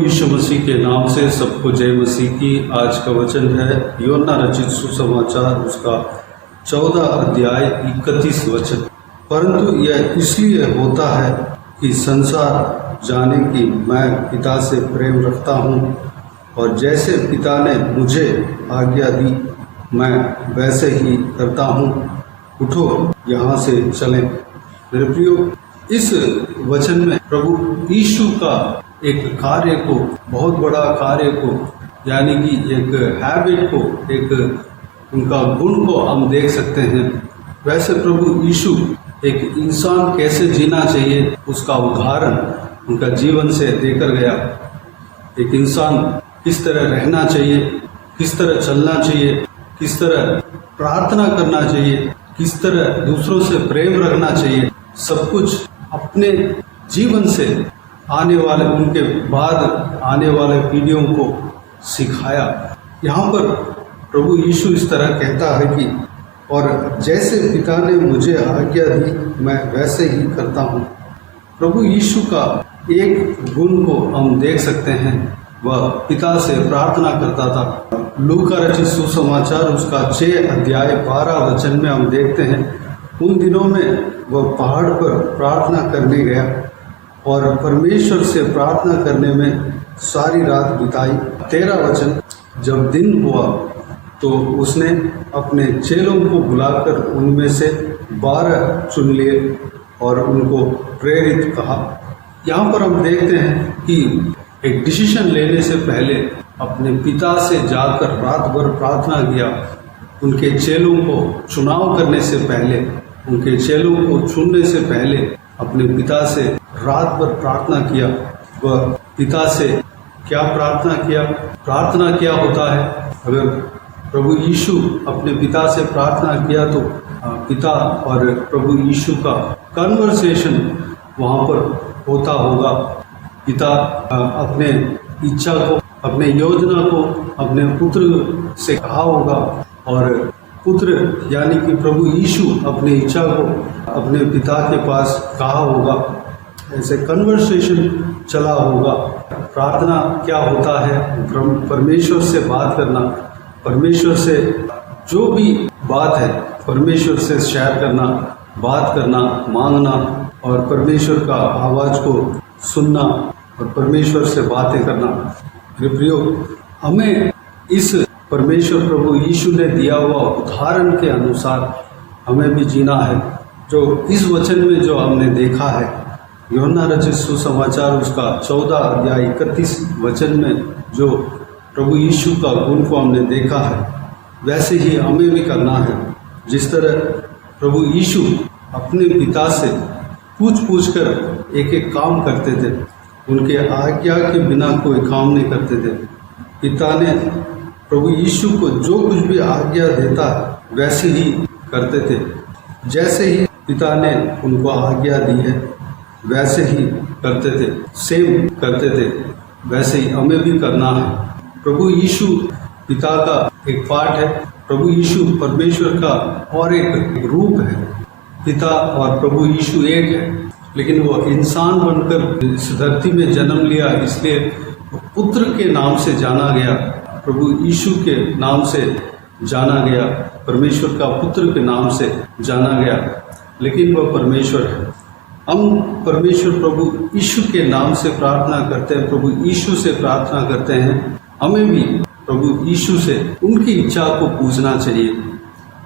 यीशु मसीह के नाम से सबको जय मसीह की। आज का वचन है यूहन्ना रचित सुसमाचार उसका 14 अध्याय 31 वचन। परंतु यह इसलिए होता है कि संसार जाने कि मैं पिता से प्रेम रखता हूँ, और जैसे पिता ने मुझे आज्ञा दी मैं वैसे ही करता हूँ। उठो यहाँ से चलें। मेरे प्रियो, इस वचन में प्रभु यीशु का एक कार्य को, बहुत बड़ा कार्य को, यानी कि एक हैबिट को, एक उनका गुण को हम देख सकते हैं। वैसे प्रभु यीशु एक इंसान कैसे जीना चाहिए उसका उदाहरण उनका जीवन से देकर गया। एक इंसान किस तरह रहना चाहिए, किस तरह चलना चाहिए, किस तरह प्रार्थना करना चाहिए, किस तरह दूसरों से प्रेम रखना चाहिए, सब कुछ अपने जीवन से आने वाले, उनके बाद आने वाले पीढ़ियों को सिखाया। यहाँ पर प्रभु यीशु इस तरह कहता है कि और जैसे पिता ने मुझे आज्ञा दी मैं वैसे ही करता हूँ। प्रभु यीशु का एक गुण को हम देख सकते हैं, वह पिता से प्रार्थना करता था। लूका रचित सुसमाचार उसका 6 अध्याय 12 वचन में हम देखते हैं, उन दिनों में वह पहाड़ पर प्रार्थना करने गया और परमेश्वर से प्रार्थना करने में सारी रात बिताई। 13 वचन, जब दिन हुआ तो उसने अपने चेलों को बुलाकर उनमें से 12 चुन लिए और उनको प्रेरित कहा। यहाँ पर हम देखते हैं कि एक डिसीजन लेने से पहले अपने पिता से जाकर रात भर प्रार्थना किया। उनके चेलों को चुनाव करने से पहले, उनके चेलों को चुनने से पहले अपने पिता से रात भर प्रार्थना किया। वह पिता से क्या प्रार्थना किया? प्रार्थना क्या होता है? अगर प्रभु यीशु अपने पिता से प्रार्थना किया तो पिता और प्रभु यीशु का कन्वर्सेशन वहाँ पर होता होगा। पिता अपने इच्छा को, अपने योजना को अपने पुत्र से कहा होगा, और पुत्र यानी कि प्रभु यीशु अपने इच्छा को अपने पिता के पास कहा होगा। ऐसे कन्वर्सेशन चला होगा। प्रार्थना क्या होता है? परमेश्वर से बात करना, परमेश्वर से जो भी बात है परमेश्वर से शेयर करना, बात करना, मांगना, और परमेश्वर का आवाज़ को सुनना और परमेश्वर से बातें करना। मेरे प्रियो, हमें इस परमेश्वर प्रभु यीशु ने दिया हुआ उदाहरण के अनुसार हमें भी जीना है। जो इस वचन में जो हमने देखा है, यूहन्ना रचित सुसमाचार उसका 14 अध्याय 31 वचन में जो प्रभु यीशु का गुण को हमने देखा है, वैसे ही हमें भी करना है। जिस तरह प्रभु यीशु अपने पिता से पूछ कर एक एक काम करते थे, उनके आज्ञा के बिना कोई काम नहीं करते थे। पिता ने प्रभु यीशु को जो कुछ भी आज्ञा देता वैसे ही करते थे। जैसे ही पिता ने उनको आज्ञा दी है वैसे ही करते थे, सेम करते थे। वैसे ही हमें भी करना है। प्रभु यीशु पिता का एक पार्ट है। प्रभु यीशु परमेश्वर का और एक रूप है। पिता और प्रभु यीशु एक है, लेकिन वो इंसान बनकर इस धरती में जन्म लिया, इसलिए पुत्र के नाम से जाना गया, प्रभु यीशु के नाम से जाना गया, परमेश्वर का पुत्र के नाम से जाना गया, लेकिन वह परमेश्वर है। हम परमेश्वर प्रभु यीशु के नाम से प्रार्थना करते हैं, प्रभु यीशु से प्रार्थना करते हैं। हमें भी प्रभु यीशु से उनकी इच्छा को पूछना चाहिए,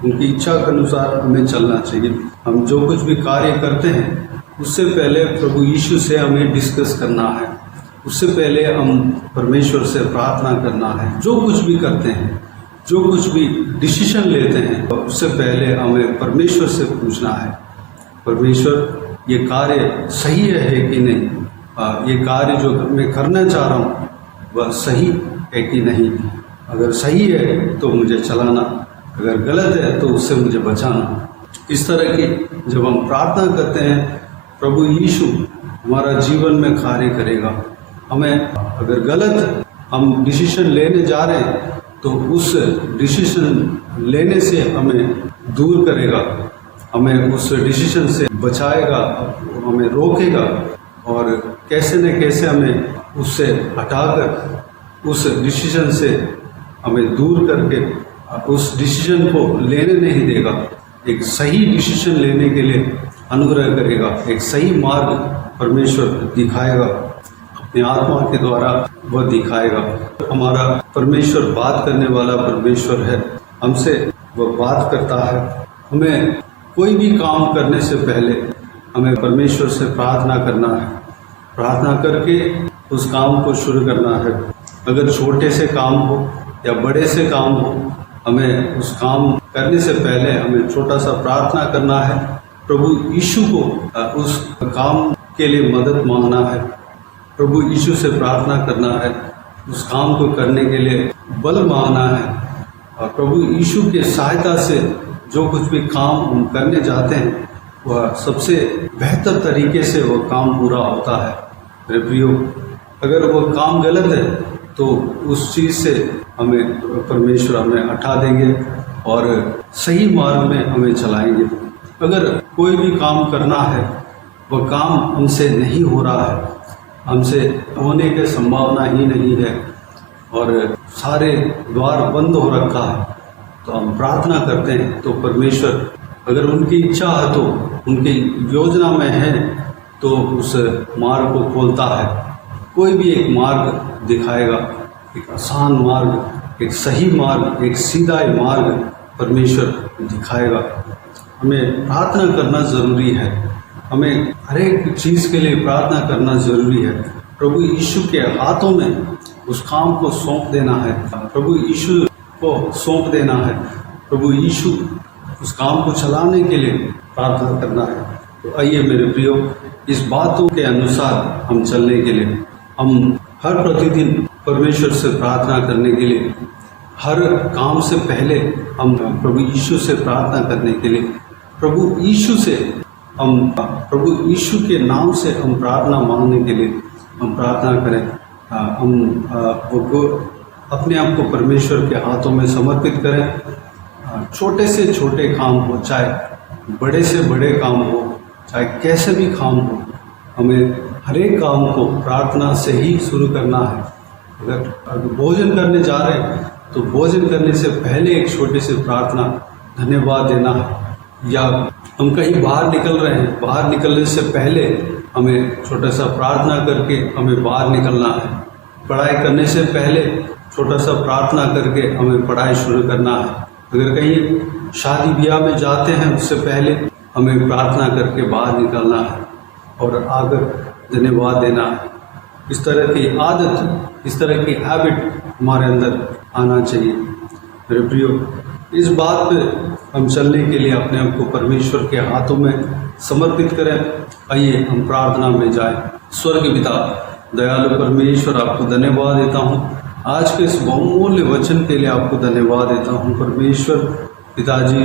उनकी इच्छा के अनुसार हमें चलना चाहिए। हम जो कुछ भी कार्य करते हैं उससे पहले प्रभु यीशु से हमें डिस्कस करना है, उससे पहले हम परमेश्वर से प्रार्थना करना है। जो कुछ भी करते हैं, जो कुछ भी डिसीजन लेते हैं, उससे पहले हमें परमेश्वर से पूछना है, परमेश्वर ये कार्य सही है कि नहीं, ये कार्य जो मैं करना चाह रहा हूँ वह सही है कि नहीं। अगर सही है तो मुझे चलाना, अगर गलत है तो उससे मुझे बचाना। इस तरह की जब हम प्रार्थना करते हैं, प्रभु यीशु हमारा जीवन में कार्य करेगा। हमें अगर गलत हम डिसीजन लेने जा रहे हैं तो उस डिसीजन लेने से हमें दूर करेगा, हमें उस डिसीजन से बचाएगा, हमें रोकेगा, और कैसे न कैसे हमें उससे हटाकर उस डिसीजन से हमें दूर करके उस डिसीजन को लेने नहीं देगा, एक सही डिसीजन लेने के लिए अनुग्रह करेगा, एक सही मार्ग परमेश्वर दिखाएगा, अपनी आत्मा के द्वारा वह दिखाएगा। हमारा परमेश्वर बात करने वाला परमेश्वर है, हमसे वह बात करता है। हमें कोई भी काम करने से पहले हमें परमेश्वर से प्रार्थना करना है, प्रार्थना करके उस काम को शुरू करना है। अगर छोटे से काम हो या बड़े से काम हो, हमें उस काम करने से पहले हमें छोटा सा प्रार्थना करना है, प्रभु यीशु को उस काम के लिए मदद मांगना है, प्रभु यीशु से प्रार्थना करना है, उस काम को करने के लिए बल मांगना है, और प्रभु यीशु के सहायता से जो कुछ भी काम हम करने जाते हैं वह सबसे बेहतर तरीके से वह काम पूरा होता है। मेरे प्रियो, अगर वह काम गलत है तो उस चीज़ से हमें परमेश्वर हमें हटा देंगे और सही मार्ग में हमें चलाएंगे। अगर कोई भी काम करना है, वह काम हमसे नहीं हो रहा है, हमसे होने की संभावना ही नहीं है और सारे द्वार बंद हो रखा है, तो हम प्रार्थना करते हैं तो परमेश्वर अगर उनकी इच्छा है तो उनकी योजना में है तो उस मार्ग को खोलता है। कोई भी एक मार्ग दिखाएगा, एक आसान मार्ग, एक सही मार्ग, एक सीधा मार्ग परमेश्वर दिखाएगा। हमें प्रार्थना करना ज़रूरी है, हमें हर एक चीज़ के लिए प्रार्थना करना ज़रूरी है। प्रभु यीशु के हाथों में उस काम को सौंप देना है, प्रभु यीशु को सौंप देना है, प्रभु यीशु उस काम को चलाने के लिए प्रार्थना करना है। तो आइए मेरे प्रियो, इस बातों के अनुसार हम चलने के लिए, हम हर प्रतिदिन परमेश्वर से प्रार्थना करने के लिए, हर काम से पहले हम प्रभु यीशु से प्रार्थना करने के लिए, प्रभु यीशु से हम प्रभु यीशु के नाम से हम प्रार्थना मांगने के लिए हम प्रार्थना करें। हम अपने आप को परमेश्वर के हाथों में समर्पित करें। छोटे से छोटे काम हो, चाहे बड़े से बड़े काम हो, चाहे कैसे भी काम हो, हमें हर एक काम को प्रार्थना से ही शुरू करना है। अगर भोजन करने जा रहे हैं तो भोजन करने से पहले एक छोटी सी प्रार्थना, धन्यवाद देना है। या हम कहीं बाहर निकल रहे हैं, बाहर निकलने से पहले हमें छोटा सा प्रार्थना करके हमें बाहर निकलना है। पढ़ाई करने से पहले छोटा सा प्रार्थना करके हमें पढ़ाई शुरू करना है। अगर कहीं शादी ब्याह में जाते हैं उससे पहले हमें प्रार्थना करके बाहर निकलना है और आकर धन्यवाद देना है। इस तरह की आदत, इस तरह की हैबिट हमारे अंदर आना चाहिए। मेरे प्रियो, इस बात पे हम चलने के लिए अपने आप को परमेश्वर के हाथों में समर्पित करें। आइए हम प्रार्थना में जाएं। स्वर्ग पिता, दयालु परमेश्वर, आपको धन्यवाद देता हूँ आज के इस बहुमूल्य वचन के लिए, आपको धन्यवाद देता हूँ परमेश्वर। पिताजी,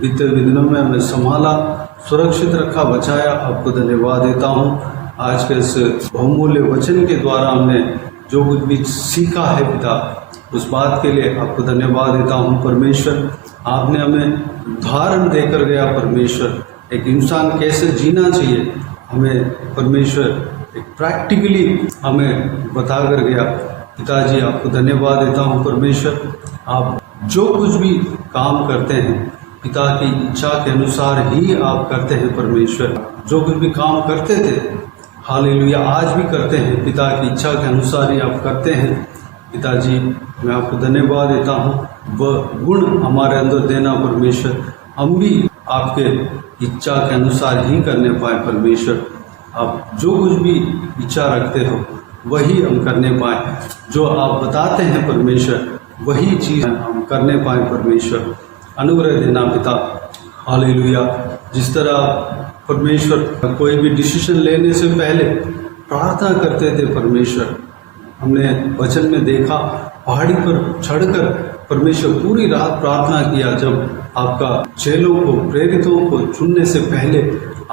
बीते दिनों में हमें संभाला, सुरक्षित रखा, बचाया, आपको धन्यवाद देता हूँ। आज के इस बहुमूल्य वचन के द्वारा हमने जो कुछ भी सीखा है पिता, उस बात के लिए आपको धन्यवाद देता हूँ परमेश्वर। आपने हमें उदाहरण देकर गया परमेश्वर, एक इंसान कैसे जीना चाहिए हमें परमेश्वर एक प्रैक्टिकली हमें बता कर गया। पिताजी, आपको धन्यवाद देता हूँ परमेश्वर। आप जो कुछ भी काम करते हैं पिता की इच्छा के अनुसार ही आप करते हैं परमेश्वर। जो कुछ भी काम करते थे, हालेलुया, आज भी करते हैं, पिता की इच्छा के अनुसार ही आप करते हैं। पिताजी, मैं आपको धन्यवाद देता हूँ, वह गुण हमारे अंदर देना परमेश्वर, हम भी आपके इच्छा के अनुसार ही करने पाए परमेश्वर। आप जो कुछ भी इच्छा रखते हो वही हम करने पाए, जो आप बताते हैं परमेश्वर वही चीज़ हम करने पाए परमेश्वर। अनुग्रह देना पिता, हालेलुया। जिस तरह परमेश्वर कोई भी डिसीजन लेने से पहले प्रार्थना करते थे परमेश्वर, हमने वचन में देखा पहाड़ी पर चढ़कर परमेश्वर पूरी रात प्रार्थना किया। जब आपका चेलों को, प्रेरितों को चुनने से पहले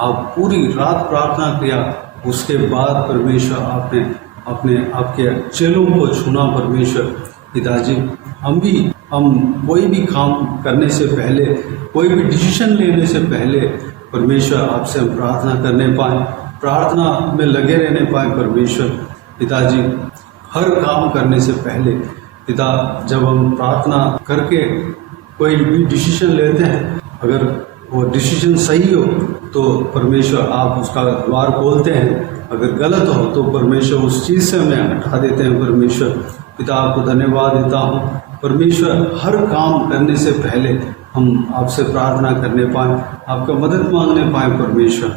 आप पूरी रात प्रार्थना किया, उसके बाद परमेश्वर आपने आपके चेलों को चुना परमेश्वर। पिताजी, हम कोई भी काम करने से पहले, कोई भी डिसीजन लेने से पहले परमेश्वर आपसे हम प्रार्थना करने पाए, प्रार्थना में लगे रहने पाए परमेश्वर। पिताजी हर काम करने से पहले पिता जब हम प्रार्थना करके कोई भी डिसीजन लेते हैं, अगर वो डिसीजन सही हो तो परमेश्वर आप उसका द्वार खोलते हैं, अगर गलत हो तो परमेश्वर उस चीज़ से हमें हटा देते हैं। परमेश्वर पिता आपको धन्यवाद देता हूँ। परमेश्वर हर काम करने से पहले हम आपसे प्रार्थना करने पाएँ, आपका मदद मांगने पाएँ। परमेश्वर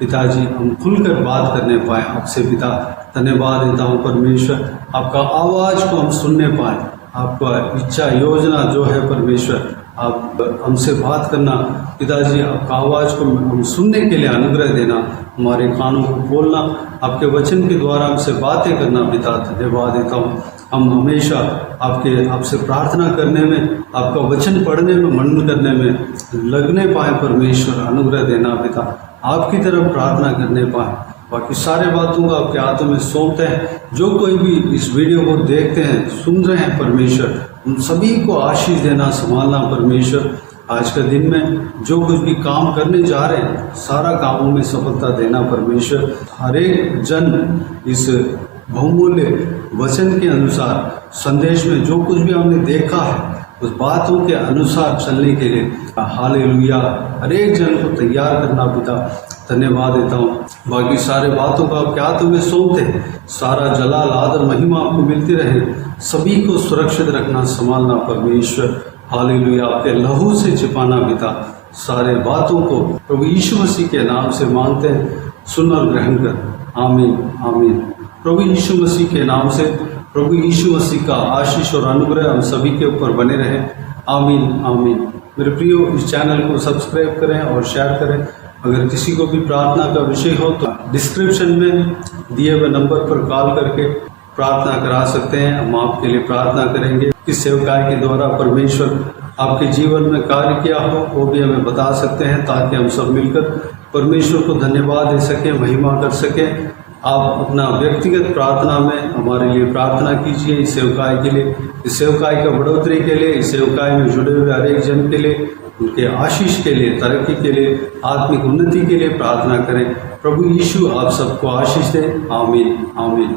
पिताजी हम खुलकर बात करने पाएँ आपसे। पिता धन्यवाद देता हूँ परमेश्वर, आपका आवाज़ को हम सुनने पाएँ, आपका इच्छा योजना जो है परमेश्वर आप हमसे बात करना। पिताजी आपका आवाज़ को हम सुनने के लिए अनुग्रह देना, हमारे कानों को खोलना, आपके वचन के द्वारा हमसे बातें करना। पिता धन्यवाद देता हूँ, हम हमेशा आपसे प्रार्थना करने में, आपका वचन पढ़ने में, मनन करने में लगने पाए। परमेश्वर अनुग्रह देना पिता, आपकी तरफ प्रार्थना करने पाए। बाकी सारे बातों को आपके हाथों में सौंपते हैं। जो कोई भी इस वीडियो को देखते हैं, सुन रहे हैं परमेश्वर, उन सभी को आशीष देना, संभालना। परमेश्वर आज के दिन में जो कुछ भी काम करने जा रहे हैं, सारा कामों में सफलता देना। परमेश्वर हर एक जन इस बहुमूल्य वचन के अनुसार, संदेश में जो कुछ भी हमने देखा है उस बातों के अनुसार चलने के लिए हालेलुया हर एक जन को तैयार करना। पिता धन्यवाद देता हूँ। बाकी सारे बातों को आपके हाथों में सौंपते हैं। सारा जलाल आदर महिमा आपको मिलती रहे, सभी को सुरक्षित रखना, संभालना। परमेश्वर हालेलुया आपके लहू से छिपाना। पिता सारे बातों को प्रभु यीशु मसीह के नाम से मांगते हैं, सुन और ग्रहण कर। आमीन आमीन। प्रभु यीशु मसीह के नाम से प्रभु यीशु मसीह का आशीष और अनुग्रह हम सभी के ऊपर बने रहे। आमीन आमीन। मेरे प्रियो, इस चैनल को सब्सक्राइब करें और शेयर करें। अगर किसी को भी प्रार्थना का विषय हो तो डिस्क्रिप्शन में दिए हुए नंबर पर कॉल करके प्रार्थना करा सकते हैं। हम आपके लिए प्रार्थना करेंगे। किस सेवकाई के द्वारा परमेश्वर आपके जीवन में कार्य किया हो वो भी हमें बता सकते हैं, ताकि हम सब मिलकर परमेश्वर को धन्यवाद दे सकें, महिमा कर सकें। आप अपना व्यक्तिगत प्रार्थना में हमारे लिए प्रार्थना कीजिए, इस सेवकाई के लिए, इस सेवकाई का बढ़ोतरी के लिए, इस सेवकाई में जुड़े हुए हर एक जन के लिए, उनके आशीष के लिए, तरक्की के लिए, आत्मिक उन्नति के लिए प्रार्थना करें। प्रभु यीशु आप सबको आशीष दें। आमीन आमीन।